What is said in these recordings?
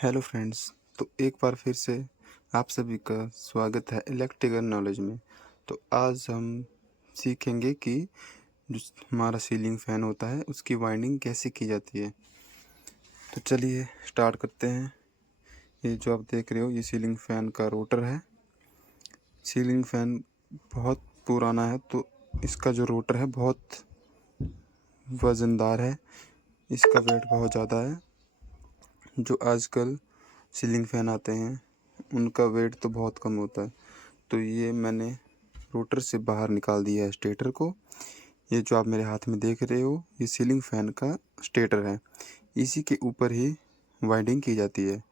Hello friends. तो एक बार फिर से आप सभी का स्वागत है इलेक्ट्रिकल नॉलेज में। तो आज हम सीखेंगे कि जो हमारा सीलिंग फ़ैन होता है उसकी वाइंडिंग कैसे की जाती है। तो चलिए स्टार्ट करते हैं। ये जो आप देख रहे हो ये सीलिंग फ़ैन का रोटर है। सीलिंग फ़ैन बहुत पुराना है तो इसका जो रोटर है बहुत वज़नदार है। इसका वेट बहुत ज़्यादा है। जो आजकल सीलिंग फ़ैन आते हैं उनका वेट तो बहुत कम होता है। तो ये मैंने रोटर से बाहर निकाल दिया है स्टेटर को। ये जो आप मेरे हाथ में देख रहे हो ये सीलिंग फ़ैन का स्टेटर है। इसी के ऊपर ही वाइंडिंग की जाती है।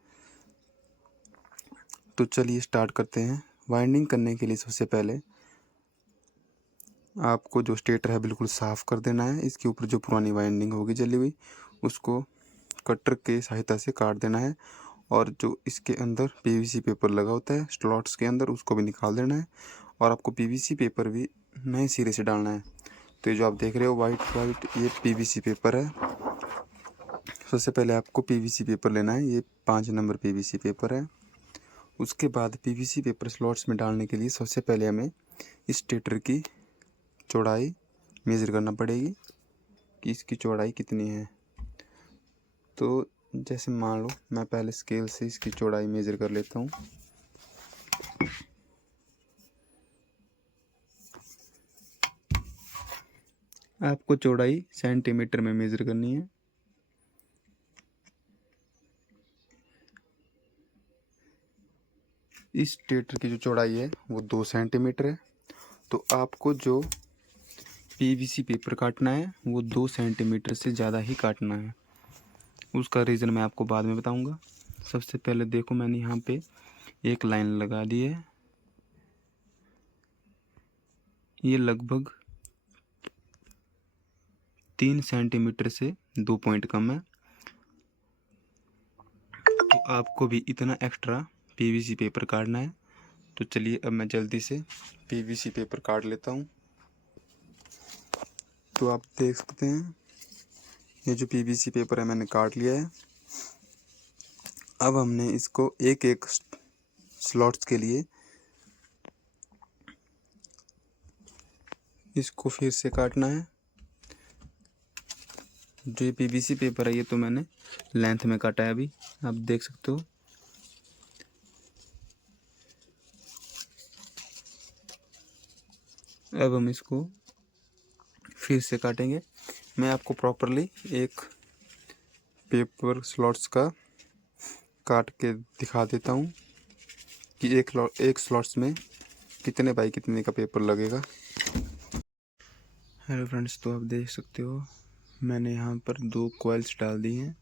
तो चलिए स्टार्ट करते हैं। वाइंडिंग करने के लिए सबसे पहले आपको जो स्टेटर है बिल्कुल साफ़ कर देना है। इसके ऊपर जो पुरानी वाइंडिंग होगी जली हुई उसको कटर के सहायता से काट देना है। और जो इसके अंदर पीवीसी पेपर लगा होता है स्लॉट्स के अंदर उसको भी निकाल देना है। और आपको पीवीसी पेपर भी नए सिरे से डालना है। तो ये जो आप देख रहे हो वाइट वाइट ये पीवीसी पेपर है। सबसे पहले आपको पीवीसी पेपर लेना है। ये 5 नंबर पीवीसी पेपर है। उसके बाद पीवीसी पेपर स्लॉट्स में डालने के लिए सबसे पहले हमें इस स्टेटर की चौड़ाई मेज़र करना पड़ेगी कि इसकी चौड़ाई कितनी है। तो जैसे मान लो मैं पहले स्केल से इसकी चौड़ाई मेज़र कर लेता हूँ। आपको चौड़ाई सेंटीमीटर में मेज़र करनी है। इस स्टेटर की जो चौड़ाई है वो 2 सेंटीमीटर है। तो आपको जो पीवीसी पेपर काटना है वो 2 सेंटीमीटर से ज़्यादा ही काटना है। उसका रीज़न मैं आपको बाद में बताऊंगा। सबसे पहले देखो मैंने यहाँ पे एक लाइन लगा दी है। ये लगभग 3 सेंटीमीटर से 2 पॉइंट कम है। तो आपको भी इतना एक्स्ट्रा पीवीसी पेपर काटना है। तो चलिए अब मैं जल्दी से पीवीसी पेपर काट लेता हूँ। तो आप देख सकते हैं ये जो पीवीसी पेपर है मैंने काट लिया है। अब हमने इसको एक एक स्लॉट्स के लिए इसको फिर से काटना है। जो ये पीवीसी पेपर है ये तो मैंने लेंथ में काटा है। अभी आप देख सकते हो। अब हम इसको फिर से काटेंगे। मैं आपको प्रॉपरली एक पेपर स्लॉट्स का काट के दिखा देता हूँ कि एक स्लॉट्स में कितने बाई कितने का पेपर लगेगा। हेलो फ्रेंड्स, तो आप देख सकते हो मैंने यहाँ पर 2 कॉइल्स डाल दी हैं।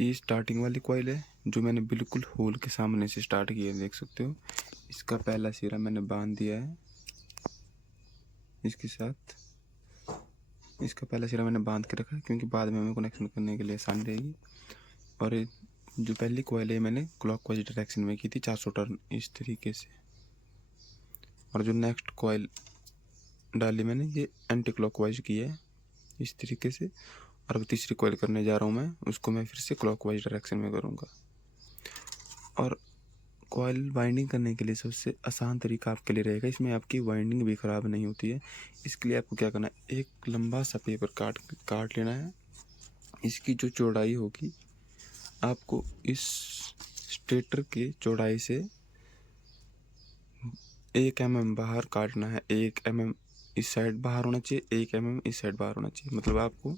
ये स्टार्टिंग वाली कॉइल है जो मैंने बिल्कुल होल के सामने से स्टार्ट किया है, देख सकते हो। इसका पहला सिरा मैंने बांध दिया है इसके साथ। इसका पहला सिरा मैंने बांध के रखा है क्योंकि बाद में हमें कनेक्शन करने के लिए आसानी रहेगी। और जो पहली कॉइल है मैंने क्लॉकवाइज डायरेक्शन में की थी 400 टर्न इस तरीके से। और जो नेक्स्ट कॉइल डाली मैंने ये एंटी क्लॉकवाइज की है इस तरीके से। और अब तीसरी कॉइल करने जा रहा हूँ मैं, उसको मैं फिर से क्लॉकवाइज डायरेक्शन में करूँगा। और कॉइल वाइंडिंग करने के लिए सबसे आसान तरीका आपके लिए रहेगा, इसमें आपकी वाइंडिंग भी ख़राब नहीं होती है। इसके लिए आपको क्या करना है, एक लंबा सा पेपर काट लेना है। इसकी जो चौड़ाई होगी आपको इस स्टेटर के चौड़ाई से 1 mm बाहर काटना है। 1 mm इस साइड बाहर होना चाहिए, 1 mm इस साइड बाहर होना चाहिए। मतलब आपको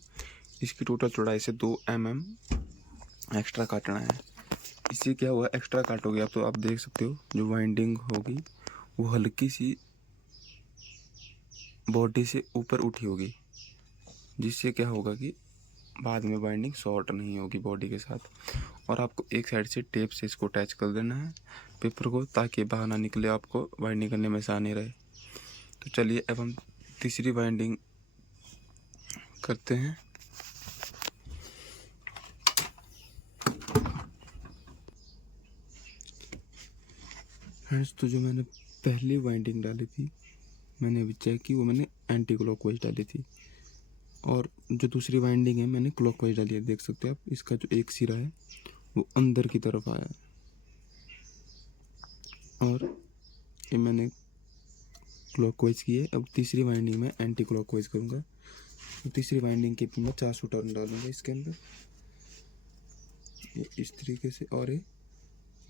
इसकी टोटल चौड़ाई से 2 mm एक्स्ट्रा काटना है। इससे क्या हुआ, एक्स्ट्रा काटोगे आप तो आप देख सकते हो जो वाइंडिंग होगी वो हल्की सी बॉडी से ऊपर उठी होगी, जिससे क्या होगा कि बाद में वाइंडिंग शॉर्ट नहीं होगी बॉडी के साथ। और आपको एक साइड से टेप से इसको अटैच कर देना है पेपर को, ताकि बाहर ना निकले, आपको वाइंडिंग करने में आसानी रहे। तो चलिए अब हम तीसरी वाइंडिंग करते हैं। फ्रेंड्स, तो जो मैंने पहली वाइंडिंग डाली थी मैंने अभी चेक की, वो मैंने एंटी क्लॉकवाइज डाली थी। और जो दूसरी वाइंडिंग है मैंने क्लॉकवाइज डाली है। देख सकते हो आप, इसका जो एक सिरा है वो अंदर की तरफ आया। और ये मैंने क्लॉकवाइज की है। अब तीसरी वाइंडिंग में एंटी क्लॉकवाइज करूँगा। तो तीसरी वाइंडिंग के मैं 400 टर्न डालूंगा इसके अंदर, ये इस तरीके से। और ये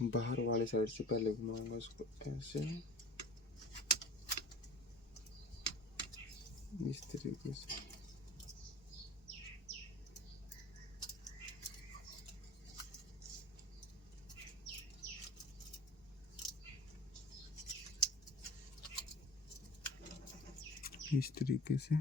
बाहर वाले साइड से पहले घुमाऊंगा इसको ऐसे, इस तरीके से। इस तरीके से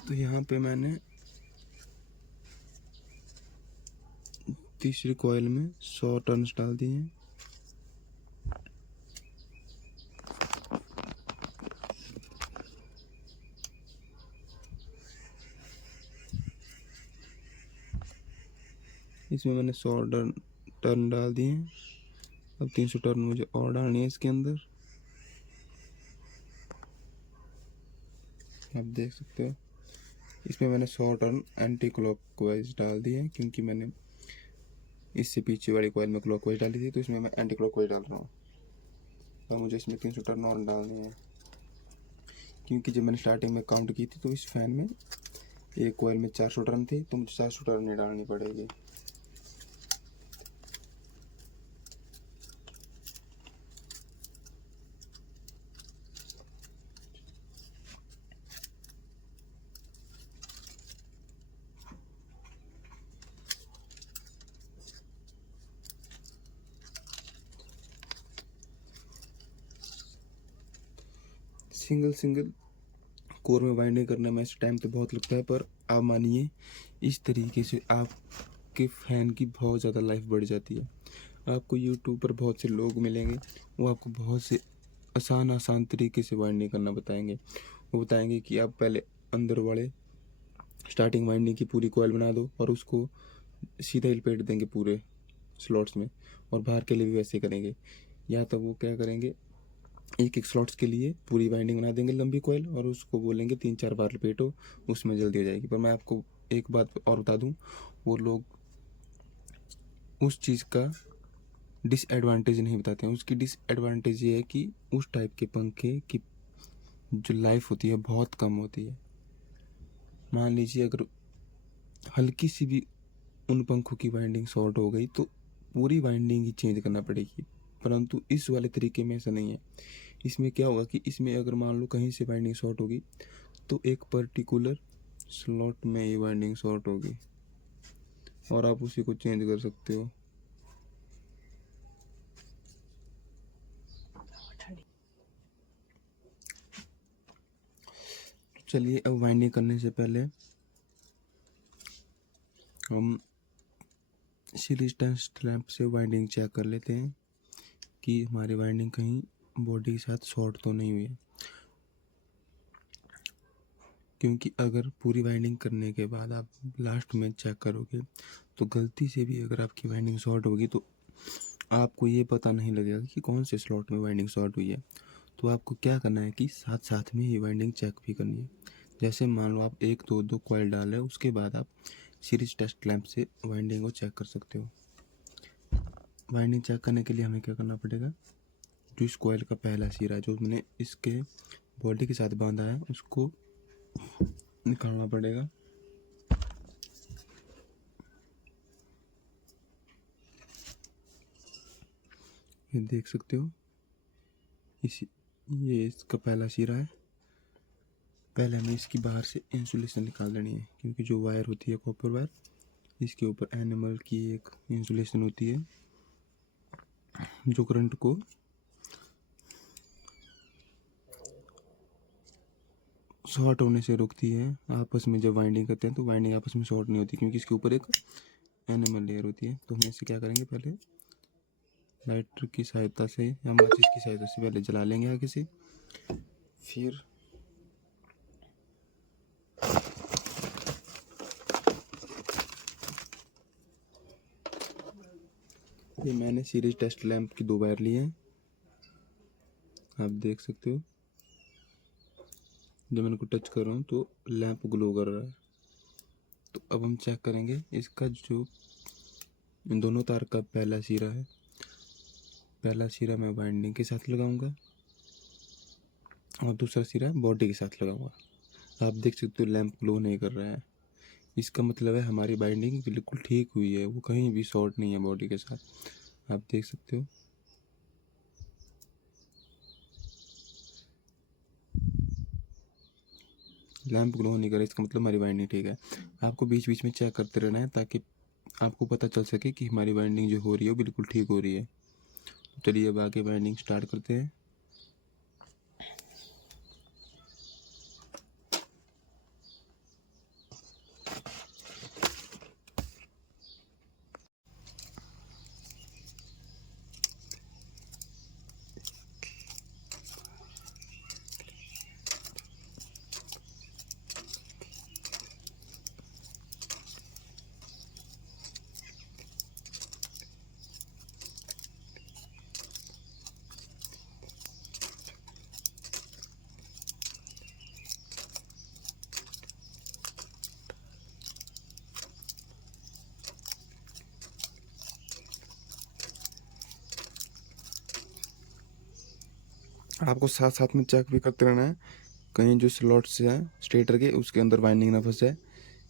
तो यहाँ पे मैंने तीसरी कॉइल में 100 टर्न्स डाल दिए हैं। इसमें मैंने 100 टर्न डाल दिए हैं। अब 300 टर्न मुझे और डालनी है इसके अंदर। आप देख सकते हो इसमें मैंने 100 टर्न एंटी क्लॉकवाइज डाल दिए हैं, क्योंकि मैंने इससे पीछे वाली कॉइल में क्लॉकवाइज डाली थी, तो इसमें मैं एंटी क्लॉकवाइज डाल रहा हूँ। और मुझे इसमें 300 टर्न और डालनी है, क्योंकि जब मैंने स्टार्टिंग में काउंट की थी तो इस फैन में एक कॉइल में 400 टर्न थी, तो मुझे 400 टर्न नहीं डालनी पड़ेगी। सिंगल कोर में वाइंडिंग करने में टाइम तो बहुत लगता है, पर आप मानिए इस तरीके से आपके फ़ैन की बहुत ज़्यादा लाइफ बढ़ जाती है। आपको यूट्यूब पर बहुत से लोग मिलेंगे, वो आपको बहुत से आसान तरीके से वाइंडिंग करना बताएंगे। वो बताएंगे कि आप पहले अंदर वाले स्टार्टिंग वाइंडिंग की पूरी कॉइल बना दो और उसको सीधा लपेट देंगे पूरे स्लॉट्स में, और बाहर के लिए भी वैसे करेंगे। या तो वो क्या करेंगे, एक स्लॉट्स के लिए पूरी वाइंडिंग बना देंगे लंबी कॉइल, और उसको बोलेंगे 3-4 बार लपेटो, उसमें जल्दी हो जाएगी। पर मैं आपको एक बात और बता दूं, वो लोग उस चीज़ का डिसएडवांटेज नहीं बताते हैं। उसकी डिसएडवांटेज ये है कि उस टाइप के पंखे की जो लाइफ होती है बहुत कम होती है। मान लीजिए अगर हल्की सी भी उन पंखों की वाइंडिंग शॉर्ट हो गई तो पूरी वाइंडिंग ही चेंज करना पड़ेगी, परंतु इस वाले तरीके में ऐसा नहीं है। इसमें क्या होगा कि इसमें अगर मान लो कहीं से वाइंडिंग शॉर्ट होगी तो एक पर्टिकुलर स्लॉट में ये वाइंडिंग शॉर्ट होगी और आप उसी को चेंज कर सकते हो। चलिए अब वाइंडिंग करने से पहले हम सीरीज टेस्ट लैंप से वाइंडिंग चेक कर लेते हैं कि हमारी वाइंडिंग कहीं बॉडी के साथ शॉर्ट तो नहीं हुई है। क्योंकि अगर पूरी वाइंडिंग करने के बाद आप लास्ट में चेक करोगे तो गलती से भी अगर आपकी वाइंडिंग शॉर्ट होगी तो आपको ये पता नहीं लगेगा कि कौन से स्लॉट में वाइंडिंग शॉर्ट हुई है। तो आपको क्या करना है कि साथ साथ में ये वाइंडिंग चेक भी करनी है। जैसे मान लो आप 1-2 कॉइल डाल रहे हो, उसके बाद आप सीरीज टेस्ट लैंप से वाइंडिंग को चेक कर सकते हो। वाइंडिंग चेक करने के लिए हमें क्या करना पड़ेगा, जो इस कॉइल का पहला सिरा जो मैंने इसके बॉडी के साथ बांधा है उसको निकालना पड़ेगा। ये देख सकते हो, ये इसका पहला सिरा है। पहले हमें इसकी बाहर से इंसुलेशन निकाल लेनी है, क्योंकि जो वायर होती है कॉपर वायर, इसके ऊपर एनिमल की एक इंसुलेशन होती है जो करंट को शॉर्ट होने से रोकती है। आपस में जब वाइंडिंग करते हैं तो वाइंडिंग आपस में शॉर्ट नहीं होती, क्योंकि इसके ऊपर एक एनिमल लेयर होती है। तो हम इसे क्या करेंगे, पहले लाइटर की सहायता से या माचिस की सहायता से पहले जला लेंगे आगे से। फिर ये मैंने सीरीज टेस्ट लैंप की 2 वायर लिए हैं, आप देख सकते हो। जब मैं इनको टच कर रहा हूँ तो लैंप ग्लो कर रहा है। तो अब हम चेक करेंगे इसका जो इन दोनों तार का पहला सिरा है, पहला सिरा मैं वाइंडिंग के साथ लगाऊंगा और दूसरा सिरा बॉडी के साथ लगाऊंगा। आप देख सकते हो लैंप ग्लो नहीं कर रहा है। इसका मतलब है हमारी बाइंडिंग बिल्कुल ठीक हुई है, वो कहीं भी शॉर्ट नहीं है बॉडी के साथ। आप देख सकते हो। लैंप ग्लो नहीं कर रहा, इसका मतलब हमारी बाइंडिंग ठीक है। आपको बीच बीच में चेक करते रहना है ताकि आपको पता चल सके कि हमारी बाइंडिंग जो हो रही है वो बिल्कुल ठीक हो रही है। तो चलिए अब आगे बाइंडिंग स्टार्ट करते हैं। आपको साथ साथ में चेक भी करते रहना है कहीं जो स्लॉट्स हैं स्टेटर के उसके अंदर वाइंडिंग ना फंस जाए,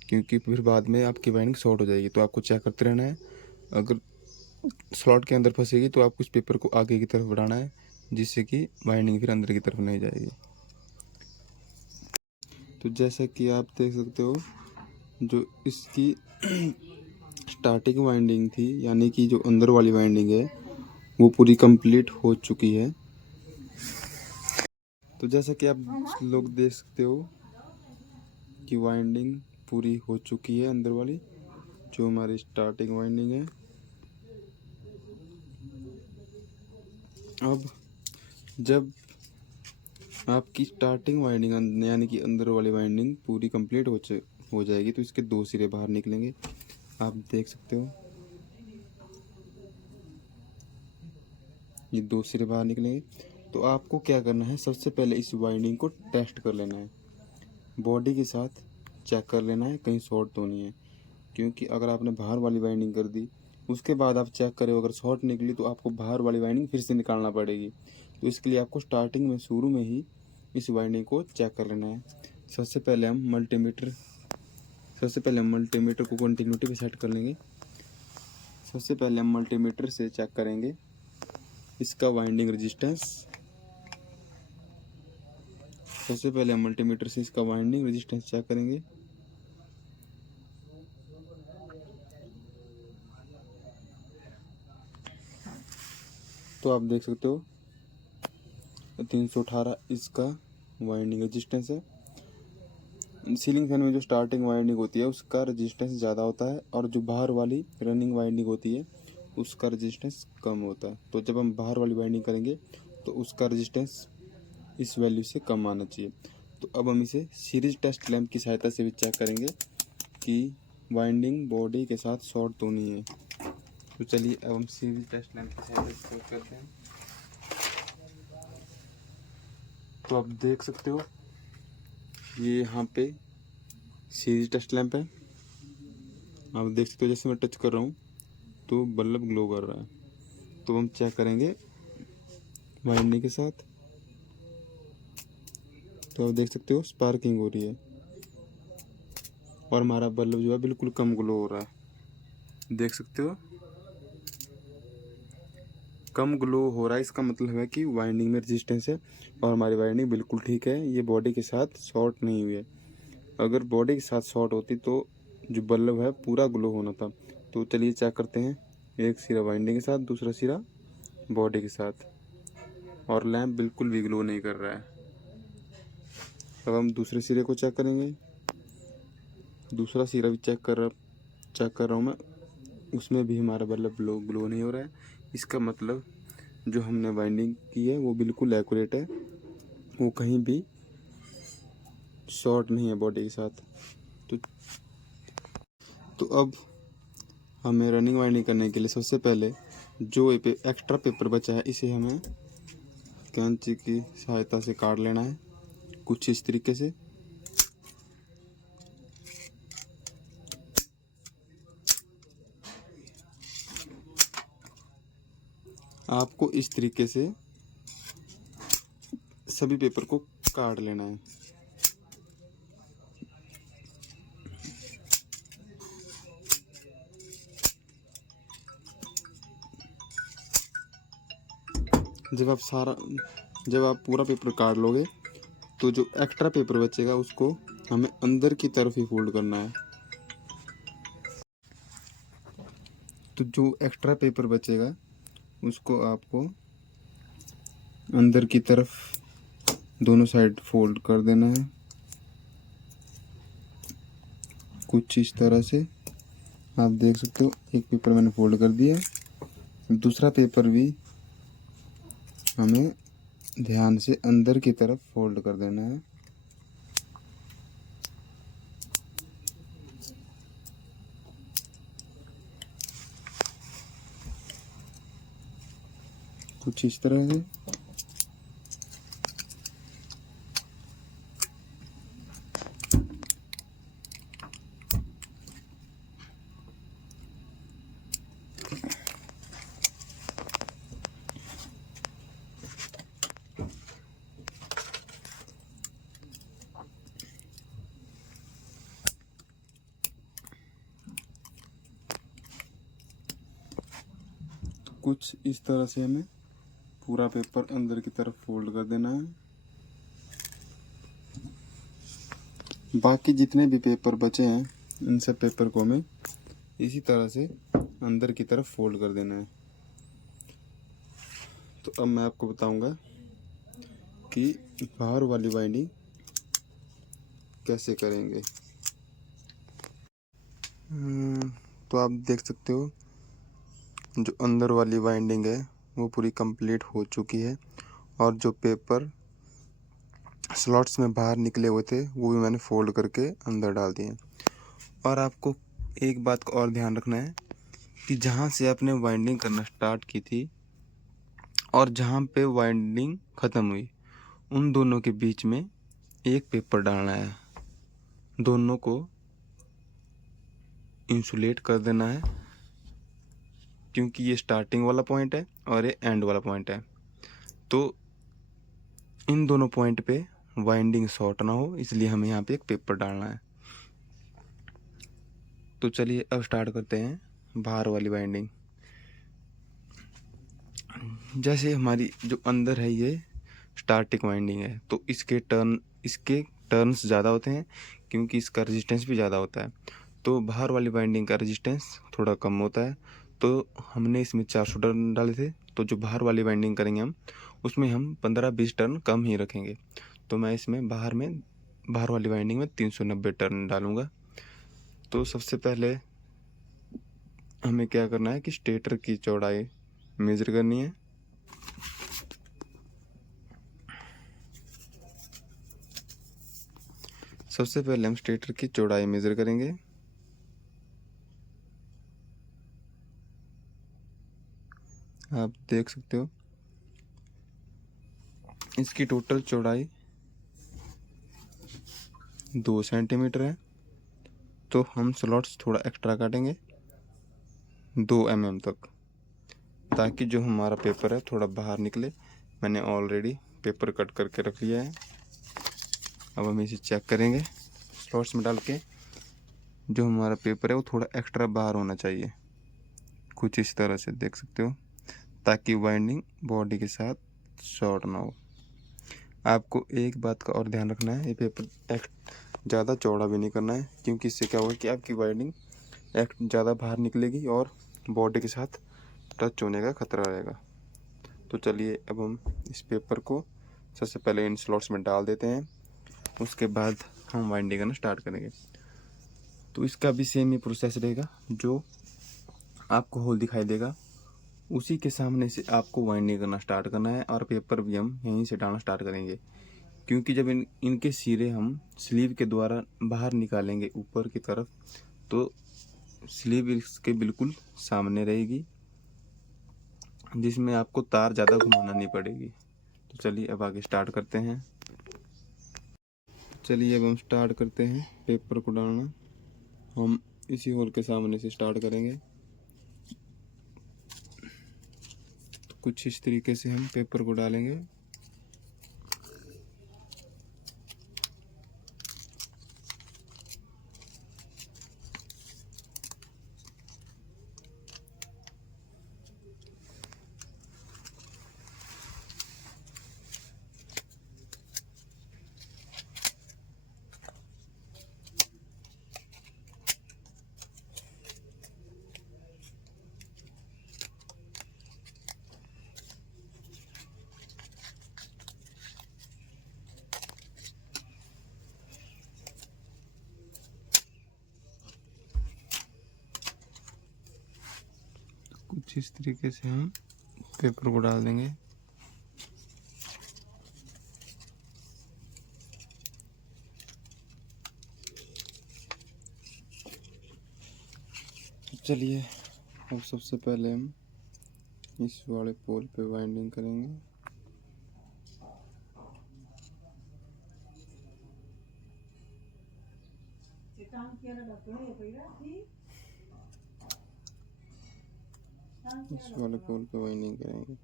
क्योंकि फिर बाद में आपकी वाइंडिंग शॉर्ट हो जाएगी। तो आपको चेक करते रहना है। अगर स्लॉट के अंदर फंसेगी तो आपको इस पेपर को आगे की तरफ बढ़ाना है, जिससे कि वाइंडिंग फिर अंदर की तरफ नहीं जाएगी। तो जैसा कि आप देख सकते हो, जो इसकी स्टार्टिंग वाइंडिंग थी, यानी कि जो अंदर वाली वाइंडिंग है वो पूरी कंप्लीट हो चुकी है। तो जैसा कि आप लोग देख सकते हो कि वाइंडिंग पूरी हो चुकी है अंदर वाली, जो हमारी स्टार्टिंग वाइंडिंग है। अब जब आपकी स्टार्टिंग वाइंडिंग यानी कि अंदर वाली वाइंडिंग पूरी कंप्लीट हो जाएगी तो इसके 2 सिरे बाहर निकलेंगे, आप देख सकते हो। ये 2 सिरे बाहर निकलेंगे। तो आपको क्या करना है, सबसे पहले इस वाइंडिंग को टेस्ट कर लेना है, बॉडी के साथ चेक कर लेना है कहीं शॉर्ट तो नहीं है। क्योंकि अगर आपने बाहर वाली वाइंडिंग कर दी उसके बाद आप चेक करें अगर शॉर्ट निकली तो आपको बाहर वाली वाइंडिंग फिर से निकालना पड़ेगी। तो इसके लिए आपको स्टार्टिंग में शुरू में ही इस वाइंडिंग को चेक कर लेना है। सबसे पहले हम मल्टीमीटर को कंटिन्यूटी पे सेट कर लेंगे। सबसे पहले हम मल्टीमीटर से चेक करेंगे इसका वाइंडिंग रेजिस्टेंस। सबसे पहले हम मल्टीमीटर से इसका वाइंडिंग रेजिस्टेंस चेक करेंगे। तो आप देख सकते हो 318 इसका वाइंडिंग रेजिस्टेंस है। सीलिंग फैन में जो स्टार्टिंग वाइंडिंग होती है उसका रेजिस्टेंस ज़्यादा होता है, और जो बाहर वाली रनिंग वाइंडिंग होती है उसका रेजिस्टेंस कम होता है। तो जब हम बाहर वाली वाइंडिंग करेंगे तो उसका रेजिस्टेंस इस वैल्यू से कम आना चाहिए। तो अब हम इसे सीरीज टेस्ट लैंप की सहायता से भी चेक करेंगे कि वाइंडिंग बॉडी के साथ शॉर्ट तो नहीं है। तो चलिए अब हम सीरीज टेस्ट लैंप की सहायता से चेक करते हैं। तो आप देख सकते हो ये यहाँ पे सीरीज टेस्ट लैंप है। आप देख सकते हो जैसे मैं टच कर रहा हूँ तो बल्ब ग्लो कर रहा है। तो हम चेक करेंगे वाइंडिंग के साथ। तो आप देख सकते हो स्पार्किंग हो रही है और हमारा बल्ब जो है बिल्कुल कम ग्लो हो रहा है, देख सकते हो। कम ग्लो हो रहा है, इसका मतलब है कि वाइंडिंग में रेजिस्टेंस है और हमारी वाइंडिंग बिल्कुल ठीक है, ये बॉडी के साथ शॉर्ट नहीं हुई है। अगर बॉडी के साथ शॉर्ट होती तो जो बल्ब है पूरा ग्लो होना था। तो चलिए चेक करते हैं, एक सिरा वाइंडिंग के साथ, दूसरा सिरा बॉडी के साथ, और लैंप बिल्कुल भी ग्लो नहीं कर रहा है। अब हम दूसरे सिरे को चेक करेंगे। दूसरा सिरा भी चेक कर रहा हूँ मैं, उसमें भी हमारा बल्ब ग्लो नहीं हो रहा है। इसका मतलब जो हमने वाइंडिंग की है वो बिल्कुल एक्यूरेट है, वो कहीं भी शॉर्ट नहीं है बॉडी के साथ। तो अब हमें रनिंग वाइंडिंग करने के लिए सबसे पहले जो एक्स्ट्रा पेपर बचा है इसे हमें कैंची की सहायता से काट लेना है कुछ इस तरीके से। आपको इस तरीके से सभी पेपर को काट लेना है। जब आप पूरा पेपर काट लोगे तो जो एक्स्ट्रा पेपर बचेगा उसको हमें अंदर की तरफ ही फोल्ड करना है। तो जो एक्स्ट्रा पेपर बचेगा उसको आपको अंदर की तरफ दोनों साइड फोल्ड कर देना है कुछ इस तरह से। आप देख सकते हो एक पेपर मैंने फोल्ड कर दिया है, दूसरा पेपर भी हमें ध्यान से अंदर की तरफ फोल्ड कर देना है। कुछ इस तरह से। कुछ इस तरह से हमें पूरा पेपर अंदर की तरफ फोल्ड कर देना है। बाकी जितने भी पेपर बचे हैं इन सब पेपर को हमें इसी तरह से अंदर की तरफ फोल्ड कर देना है। तो अब मैं आपको बताऊंगा कि बाहर वाली वाइंडिंग कैसे करेंगे। तो आप देख सकते हो जो अंदर वाली वाइंडिंग है वो पूरी कंप्लीट हो चुकी है, और जो पेपर स्लॉट्स में बाहर निकले हुए थे वो भी मैंने फोल्ड करके अंदर डाल दिए। और आपको एक बात का और ध्यान रखना है कि जहाँ से आपने वाइंडिंग करना स्टार्ट की थी और जहाँ पे वाइंडिंग ख़त्म हुई उन दोनों के बीच में एक पेपर डालना है। दोनों को इंसुलेट कर देना है क्योंकि ये स्टार्टिंग वाला पॉइंट है और ये एंड वाला पॉइंट है। तो इन दोनों पॉइंट पे वाइंडिंग शॉर्ट ना हो इसलिए हमें यहाँ पे एक पेपर डालना है। तो चलिए अब स्टार्ट करते हैं बाहर वाली वाइंडिंग। जैसे हमारी जो अंदर है ये स्टार्टिंग वाइंडिंग है तो इसके टर्न्स ज़्यादा होते हैं क्योंकि इसका रेजिस्टेंस भी ज़्यादा होता है। तो बाहर वाली वाइंडिंग का रेजिस्टेंस थोड़ा कम होता है, तो हमने इसमें 400 टर्न डाले थे। तो जो बाहर वाली वाइंडिंग करेंगे हम उसमें हम 15-20 टर्न कम ही रखेंगे। तो मैं इसमें बाहर वाली वाइंडिंग में 390 टर्न डालूँगा। तो सबसे पहले हमें क्या करना है कि स्टेटर की चौड़ाई मेज़र करनी है। सबसे पहले हम स्टेटर की चौड़ाई मेज़र करेंगे। आप देख सकते हो इसकी टोटल चौड़ाई 2 सेंटीमीटर है। तो हम स्लॉट्स थोड़ा एक्स्ट्रा काटेंगे 2 mm तक, ताकि जो हमारा पेपर है थोड़ा बाहर निकले। मैंने ऑलरेडी पेपर कट करके रख लिया है। अब हम इसे चेक करेंगे स्लॉट्स में डाल के। जो हमारा पेपर है वो थोड़ा एक्स्ट्रा बाहर होना चाहिए, कुछ इस तरह से देख सकते हो। ताकि वाइंडिंग बॉडी के साथ शॉर्ट ना हो। आपको एक बात का और ध्यान रखना है, ये पेपर ज़्यादा चौड़ा भी नहीं करना है, क्योंकि इससे क्या होगा कि आपकी वाइंडिंग ज़्यादा बाहर निकलेगी और बॉडी के साथ टच होने का खतरा रहेगा। तो चलिए अब हम इस पेपर को सबसे पहले इन स्लॉट्स में डाल देते हैं, उसके बाद हम वाइंडिंग करना स्टार्ट करेंगे। तो इसका भी सेम ही प्रोसेस रहेगा, जो आपको होल दिखाई देगा उसी के सामने से आपको वाइंडिंग करना स्टार्ट करना है, और पेपर भी हम यहीं से डालना स्टार्ट करेंगे, क्योंकि जब इनके सिरे हम स्लीव के द्वारा बाहर निकालेंगे ऊपर की तरफ, तो स्लीव इसके बिल्कुल सामने रहेगी, जिसमें आपको तार ज़्यादा घुमाना नहीं पड़ेगी। तो चलिए अब आगे स्टार्ट करते हैं। चलिए अब हम स्टार्ट करते हैं पेपर को डालना। हम इसी होल के सामने से स्टार्ट करेंगे। तो कुछ इस तरीके से हम पेपर को डालेंगे। कुछ इस तरीके से हम पेपर को डाल देंगे। चलिए अब सबसे पहले हम इस वाले पोल पे वाइंडिंग करेंगे। इस वाले पोल पे वाइंडिंग करेंगे।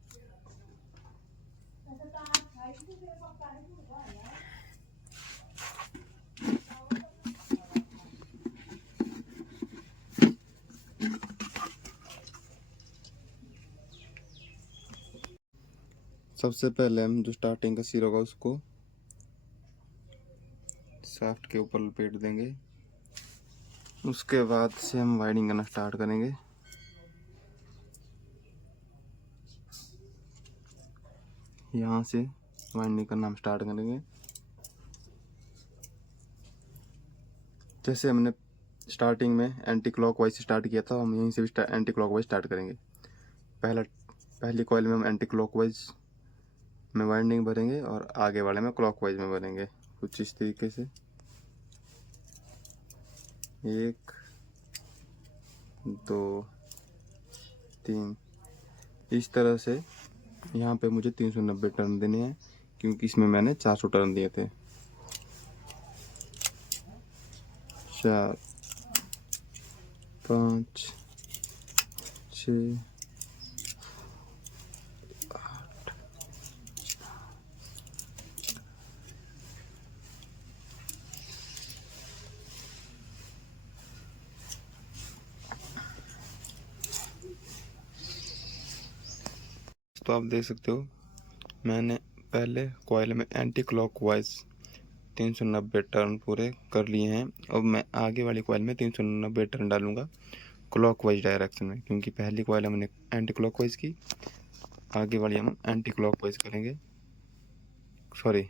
सबसे पहले हम जो स्टार्टिंग का सिरा होगा उसको शाफ्ट के ऊपर लपेट देंगे, उसके बाद से हम वाइंडिंग करना स्टार्ट करेंगे। यहाँ से वाइंडिंग करना हम स्टार्ट करेंगे। जैसे हमने स्टार्टिंग में एंटी क्लॉकवाइज स्टार्ट किया था, हम यहीं से भी एंटी क्लॉकवाइज स्टार्ट करेंगे। पहली कॉइल में हम एंटी क्लॉकवाइज में वाइंडिंग भरेंगे और आगे वाले में क्लॉकवाइज में भरेंगे, कुछ इस तरीके से। 1 2 3 इस तरह से। यहाँ पे मुझे 390 टर्न देने हैं, क्योंकि इसमें मैंने 400 टर्न दिए थे। 4 5 6 8 तो आप देख सकते हो मैंने पहले कॉइल में एंटी क्लॉकवाइज 390 टर्न पूरे कर लिए हैं। अब मैं आगे वाली कॉइल में 390 टर्न डालूंगा क्लॉकवाइज डायरेक्शन में, क्योंकि पहली कॉइल हमने एंटी क्लॉकवाइज की, आगे वाली हम एंटी क्लॉकवाइज करेंगे। सॉरी,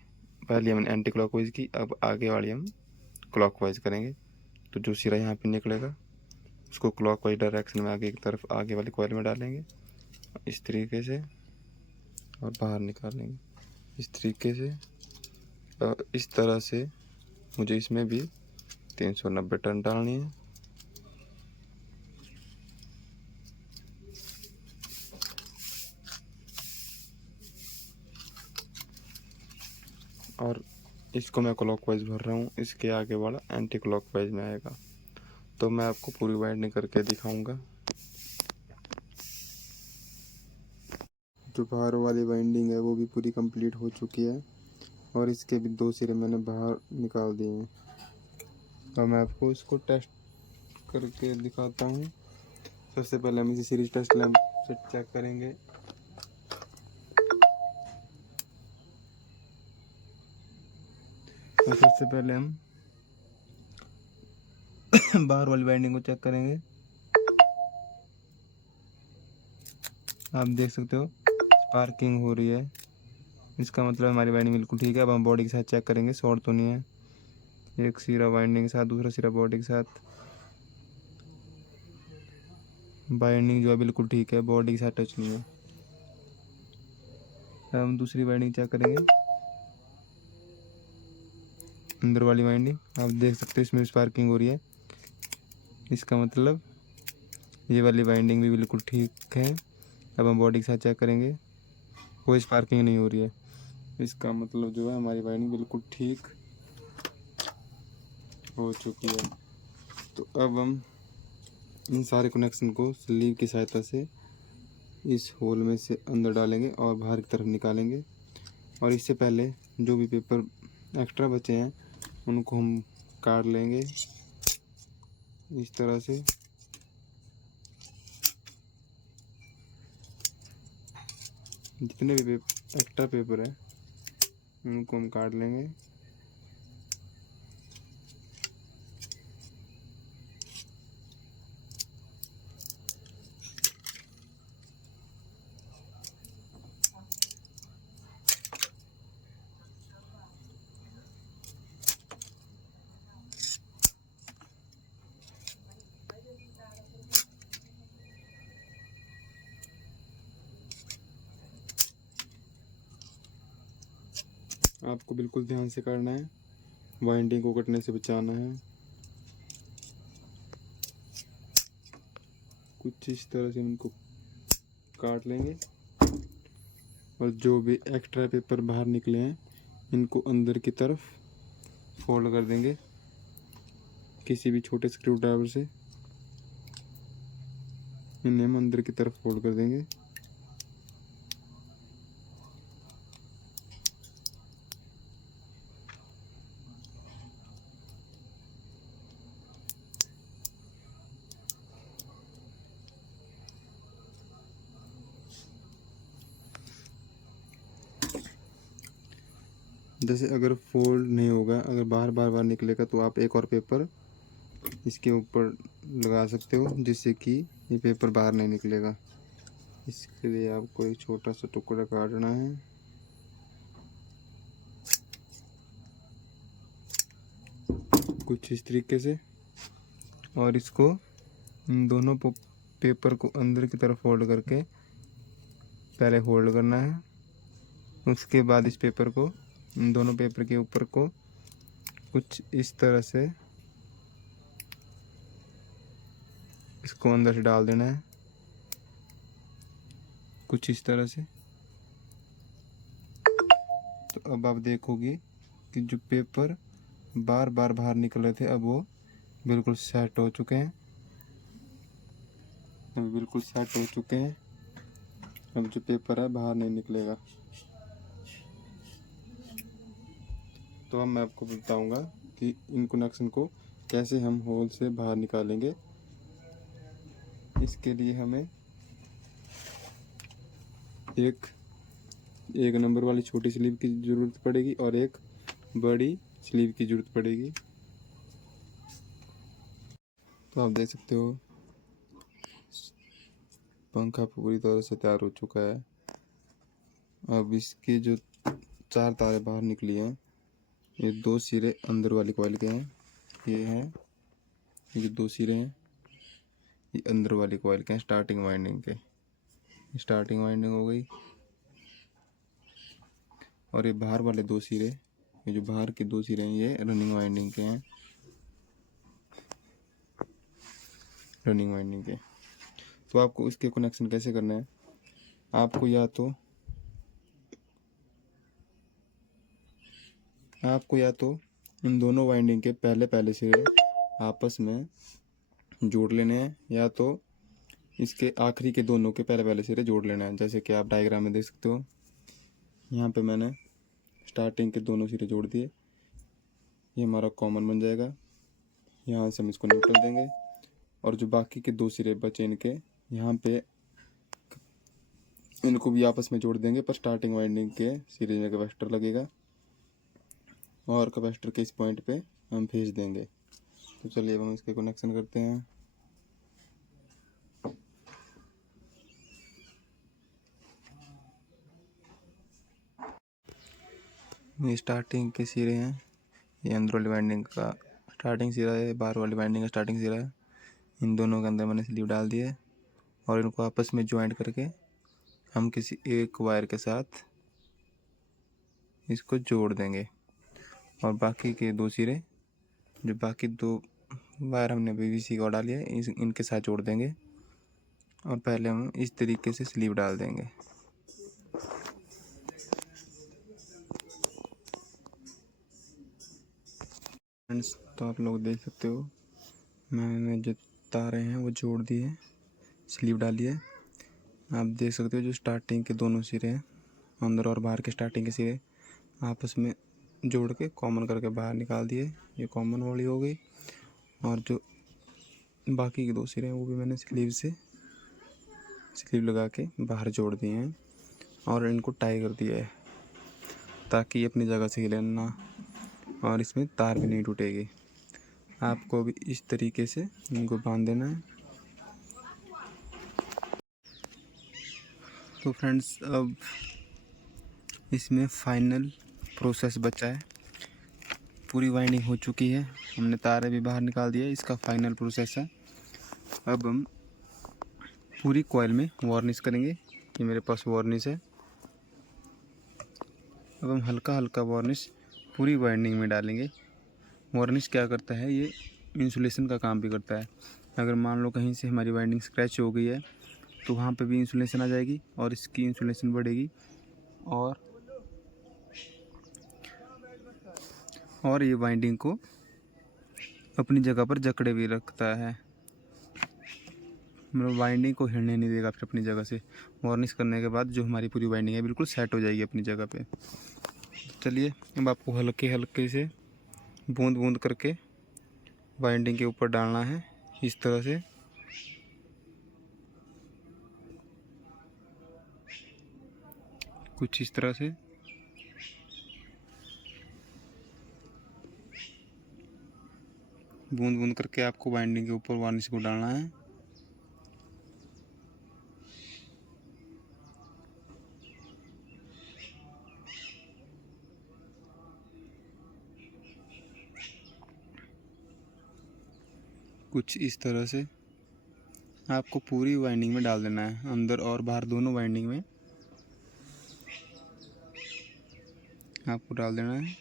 पहली हमने एंटी क्लॉकवाइज की, अब आगे वाली हम क्लॉकवाइज करेंगे। तो जो सिरा यहाँ पे निकलेगा उसको क्लॉकवाइज डायरेक्शन में आगे की तरफ आगे वाली कॉइल में डालेंगे इस तरीके से, और बाहर निकालेंगे इस तरीके से। और इस तरह से मुझे इसमें भी 390 टर्न डालनी है। और इसको मैं क्लॉकवाइज भर रहा हूँ, इसके आगे वाला एंटी क्लॉकवाइज में आएगा। तो मैं आपको पूरी वाइंडिंग करके दिखाऊंगा। जो बाहर वाली वाइंडिंग है वो भी पूरी कंप्लीट हो चुकी है, और इसके भी 2 सिरे मैंने बाहर निकाल दिए हैं। तो मैं आपको इसको टेस्ट करके दिखाता हूँ। सबसे पहले हम इसी सीरीज टेस्ट लैंप से चेक करेंगे तो सबसे पहले हम बाहर वाली वाइंडिंग को चेक करेंगे। आप देख सकते हो स्पार्किंग हो रही है, इसका मतलब हमारी वाइंडिंग बिल्कुल ठीक है। अब हम बॉडी के साथ चेक करेंगे, शॉर्ट तो नहीं है। एक सिरा वाइंडिंग के साथ, दूसरा सिरा बॉडी के साथ, वाइंडिंग जो है बिल्कुल ठीक है, बॉडी के साथ टच नहीं है। अब हम दूसरी वाइंडिंग चेक करेंगे, अंदर वाली वाइंडिंग। आप देख सकते हो इसमें स्पार्किंग हो रही है, इसका मतलब ये वाली वाइंडिंग भी बिल्कुल ठीक है। अब हम बॉडी के साथ चेक करेंगे, कोई स्पार्किंग नहीं हो रही है, इसका मतलब जो है हमारी वाइंडिंग बिल्कुल ठीक हो चुकी है। तो अब हम इन सारे कनेक्शन को स्लीव की सहायता से इस होल में से अंदर डालेंगे और बाहर की तरफ निकालेंगे। और इससे पहले जो भी पेपर एक्स्ट्रा बचे हैं उनको हम काट लेंगे इस तरह से। जितने भी एक्स्ट्रा पेपर है उनको हम काट लेंगे। आपको बिल्कुल ध्यान से करना है, वाइंडिंग को कटने से बचाना है। कुछ इस तरह से इनको काट लेंगे और जो भी एक्स्ट्रा पेपर बाहर निकले हैं इनको अंदर की तरफ फोल्ड कर देंगे किसी भी छोटे स्क्रू ड्राइवर से। इन्हें हम अंदर की तरफ फोल्ड कर देंगे। जैसे अगर फोल्ड नहीं होगा, अगर बाहर बार बार निकलेगा तो आप एक और पेपर इसके ऊपर लगा सकते हो जिससे कि ये पेपर बाहर नहीं निकलेगा। इसके लिए आपको एक छोटा सा टुकड़ा काटना है। कुछ इस तरीके से, और इसको इन दोनों पेपर को अंदर की तरफ फोल्ड करके पहले होल्ड करना है। उसके बाद इस पेपर को, इन दोनों पेपर के ऊपर को कुछ इस तरह से इसको अंदर से डाल देना है, कुछ इस तरह से। तो अब आप देखोगे कि जो पेपर बार बार बाहर निकल रहे थे अब वो बिल्कुल सेट हो चुके हैं। अब बिल्कुल सेट हो चुके हैं, अब जो पेपर है बाहर नहीं निकलेगा। तो अब मैं आपको बताऊंगा कि इन कनेक्शन को कैसे हम होल से बाहर निकालेंगे। इसके लिए हमें एक नंबर वाली छोटी स्लीव की ज़रूरत पड़ेगी और एक बड़ी स्लीव की ज़रूरत पड़ेगी। तो आप देख सकते हो पंखा पूरी तरह से तैयार हो चुका है। अब इसकी जो 4 तारें बाहर निकली हैं, ये 2 सिरे अंदर वाली कॉइल के हैं, ये हैं, ये जो 2 सिरे हैं ये अंदर वाली कॉइल के हैं, स्टार्टिंग वाइंडिंग के। स्टार्टिंग वाइंडिंग हो गई। और ये बाहर वाले 2 सिरे, ये जो बाहर के 2 सिरे हैं ये रनिंग वाइंडिंग के हैं, रनिंग वाइंडिंग के। तो आपको इसके कनेक्शन कैसे करना है, आपको या तो इन दोनों वाइंडिंग के पहले सिरे आपस में जोड़ लेने हैं, या तो इसके आखिरी के दोनों के पहले सिरे जोड़ लेना है। जैसे कि आप डायग्राम में देख सकते हो, यहाँ पे मैंने स्टार्टिंग के दोनों सिरे जोड़ दिए, ये हमारा कॉमन बन जाएगा। यहाँ से हम इसको न्यूट्रल देंगे और जो बाकी के 2 सिरे बचे इनके, यहाँ पे इनको भी आपस में जोड़ देंगे, पर स्टार्टिंग वाइंडिंग के सिरे में कैपेसिटर लगेगा। और कैपेसिटर के इस पॉइंट पे हम भेज देंगे। तो चलिए अब हम इसके कनेक्शन करते हैं। ये स्टार्टिंग के सिरे हैं, ये अंदर वाली वाइंडिंग का स्टार्टिंग सिरा है, बाहर वाली वाइंडिंग का स्टार्टिंग सिरा है। इन दोनों के अंदर मैंने स्लीव डाल दिए और इनको आपस में ज्वाइंट करके हम किसी एक वायर के साथ इसको जोड़ देंगे। और बाकी के दो सिरे, जो बाकी दो वायर हमने पीवीसी का डाली है, इनके साथ जोड़ देंगे। और पहले हम इस तरीके से स्लीव डाल देंगे। फ्रेंड्स, तो आप लोग देख सकते हो मैंने जो तारे हैं वो जोड़ दिए, स्लीव डाली है। आप देख सकते हो जो स्टार्टिंग के दोनों सिरे हैं, अंदर और बाहर के स्टार्टिंग के सिरे आपस में जोड़ के कॉमन करके बाहर निकाल दिए। ये कॉमन वाली हो गई। और जो बाकी के दो सिरे हैं वो भी मैंने स्लीव लगा के बाहर जोड़ दिए हैं और इनको टाई कर दिया है ताकि ये अपनी जगह से हिले ना, और इसमें तार भी नहीं टूटेगी। आपको भी इस तरीके से इनको बांध देना है। तो फ्रेंड्स, अब इसमें फाइनल प्रोसेस बचा है। पूरी वाइंडिंग हो चुकी है, हमने तारे भी बाहर निकाल दिया। इसका फाइनल प्रोसेस है। अब हम पूरी कॉइल में वार्निश करेंगे। ये मेरे पास वार्निश है। अब हम हल्का हल्का वार्निश पूरी वाइंडिंग में डालेंगे। वार्निश क्या करता है, ये इंसुलेशन का काम भी करता है। अगर मान लो कहीं से हमारी वाइंडिंग स्क्रैच हो गई है तो वहाँ पे भी इंसुलेशन आ जाएगी और इसकी इंसुलेशन बढ़ेगी। और ये वाइंडिंग को अपनी जगह पर जकड़े भी रखता है, मतलब वाइंडिंग को हिलने नहीं देगा फिर अपनी जगह से। वार्निश करने के बाद जो हमारी पूरी वाइंडिंग है बिल्कुल सेट हो जाएगी अपनी जगह पे। चलिए अब आपको हल्के हल्के से बूंद बूंद करके वाइंडिंग के ऊपर डालना है, इस तरह से। कुछ इस तरह से बूंद बूंद करके आपको वाइंडिंग के ऊपर वार्निश को डालना है। कुछ इस तरह से आपको पूरी वाइंडिंग में डाल देना है, अंदर और बाहर दोनों वाइंडिंग में आपको डाल देना है।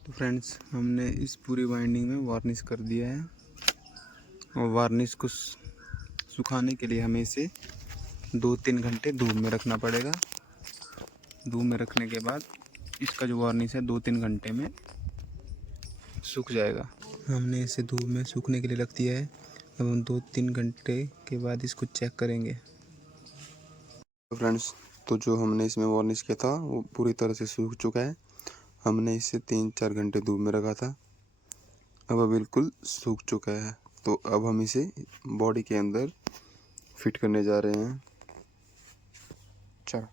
तो फ्रेंड्स, हमने इस पूरी वाइंडिंग में वार्निश कर दिया है। और वार्निश को सुखाने के लिए हमें इसे 2-3 घंटे धूप में रखना पड़ेगा। धूप में रखने के बाद इसका जो वार्निश है 2-3 घंटे में सूख जाएगा। हमने इसे धूप में सूखने के लिए रख दिया है। अब हम 2-3 घंटे के बाद इसको चेक करेंगे। तो फ्रेंड्स, तो जो हमने इसमें वार्निश किया था वो पूरी तरह से सूख चुका है। हमने इसे 3-4 घंटे धूप में रखा था, अब बिल्कुल सूख चुका है। तो अब हम इसे बॉडी के अंदर फिट करने जा रहे हैं। चलो।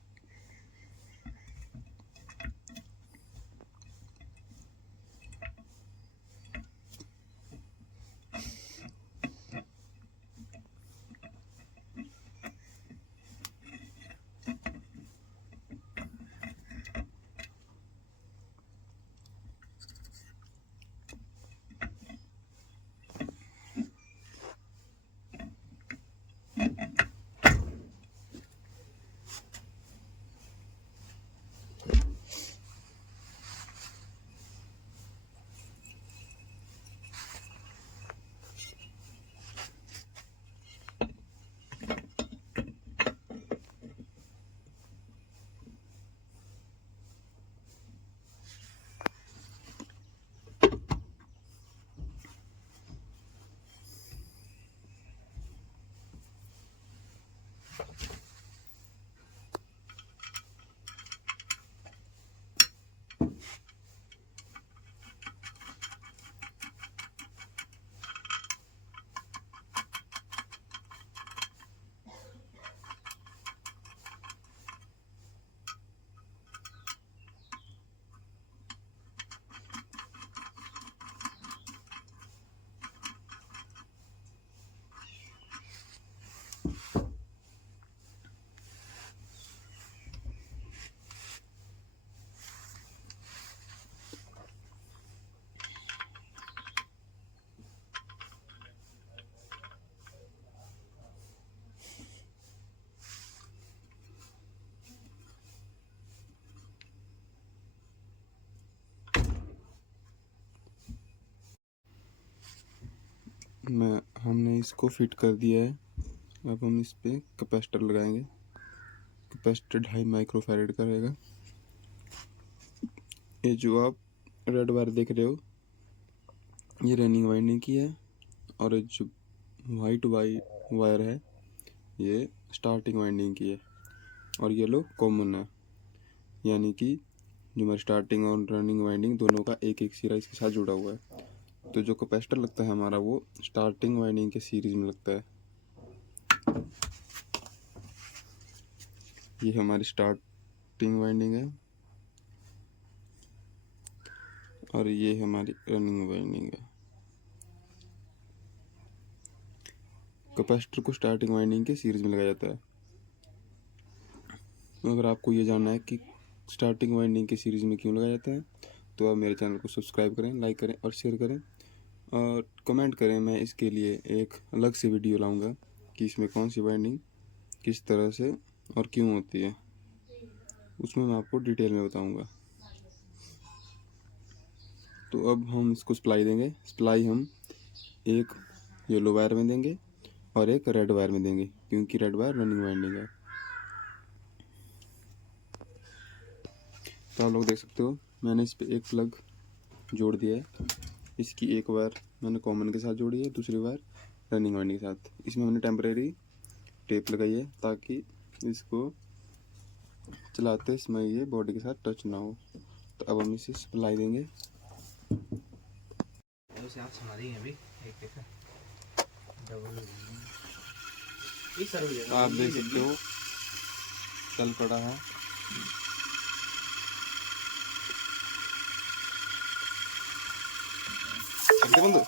हमने इसको फिट कर दिया है। अब हम इस पे कैपेसिटर लगाएंगे। कैपेसिटर 2.5 माइक्रोफैरेड का रहेगा। ये जो आप रेड वायर देख रहे हो ये रनिंग वाइंडिंग की है, और ये जो वाइट वायर है ये स्टार्टिंग वाइंडिंग की है, और ये लो कॉमन है, यानी कि जो हमारी स्टार्टिंग और रनिंग वाइंडिंग दोनों का एक एक सिरा इसके साथ जुड़ा हुआ है। तो जो कैपेसिटर लगता है हमारा वो स्टार्टिंग वाइंडिंग के सीरीज में लगता है। ये हमारी स्टार्टिंग वाइंडिंग है और ये हमारी रनिंग वाइंडिंग है। कैपेसिटर को स्टार्टिंग वाइंडिंग के सीरीज में लगाया जाता है। अगर आपको ये जानना है कि स्टार्टिंग वाइंडिंग के सीरीज में क्यों लगाया जाता है तो आप मेरे चैनल को सब्सक्राइब करें, लाइक करें और शेयर करें और कमेंट करें। मैं इसके लिए एक अलग से वीडियो लाऊंगा कि इसमें कौन सी वाइंडिंग किस तरह से और क्यों होती है, उसमें मैं आपको डिटेल में बताऊंगा। तो अब हम इसको सप्लाई देंगे। सप्लाई हम एक येलो वायर में देंगे और एक रेड वायर में देंगे, क्योंकि रेड वायर रनिंग वाइंडिंग है। तो आप लोग देख सकते हो मैंने इस पे एक प्लग जोड़ दिया है। इसकी एक वायर मैंने कॉमन के साथ जोड़ी है, दूसरी वायर रनिंग वाइंडिंग के साथ। इसमें हमने टेम्परेरी टेप लगाई है ताकि इसको चलाते समय ये बॉडी के साथ टच ना हो। तो अब हम इसे सप्लाई देंगे। आप देख सकते हो चल पड़ा है। बंधु